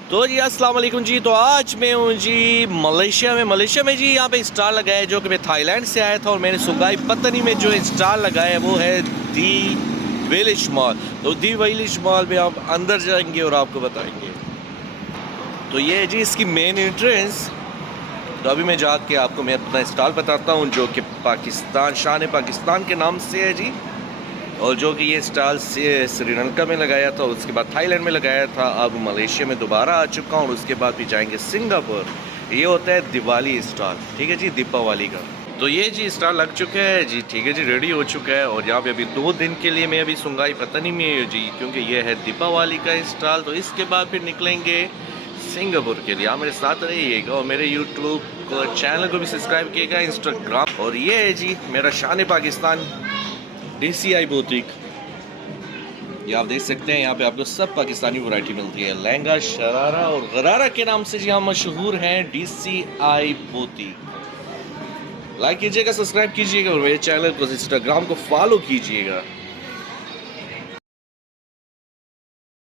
तो जी अस्सलाम वालेकुम जी। तो आज मैं हूँ जी मलेशिया में जी यहाँ पे स्टाल लगाया है जो कि मैं थाईलैंड से आया था और मैंने सुगाई पत्तनी में जो स्टाल लगाया है वो है दी विलेज मॉल। तो दी विलेज मॉल में आप अंदर जाएंगे और आपको बताएंगे। तो ये है जी इसकी मेन एंट्रेंस। तो अभी मैं जाके आपको मैं अपना स्टाल बताता हूँ जो कि पाकिस्तान शान पाकिस्तान के नाम से है जी, और जो कि ये स्टाल से श्रीलंका में लगाया था, उसके बाद थाईलैंड में लगाया था, अब मलेशिया में दोबारा आ चुका हूँ और उसके बाद भी जाएंगे सिंगापुर। ये होता है दिवाली स्टाल, ठीक है जी, दीपावली का। तो ये जी स्टाल लग चुका है जी, ठीक है जी, रेडी हो चुका है। और यहाँ पे अभी 2 दिन के लिए मैं अभी सुंगाई पत्तनी में हूँ जी, क्योंकि ये है दीपावली का स्टाल। तो इसके बाद फिर निकलेंगे सिंगापुर के लिए। आप मेरे साथ रहिएगा और मेरे यूट्यूब चैनल को भी सब्सक्राइब कीजिएगा, इंस्टाग्राम। और ये है जी मेरा शान पाकिस्तान DCI बुटीक। ये आप देख सकते हैं, यहाँ पे आपको सब पाकिस्तानी वैरायटी मिलती है। लहंगा, शरारा और गरारा के नाम से जी हम मशहूर हैं DCI बुटीक। लाइक कीजिएगा, सब्सक्राइब कीजिएगा और मेरे चैनल को इंस्टाग्राम को फॉलो कीजिएगा।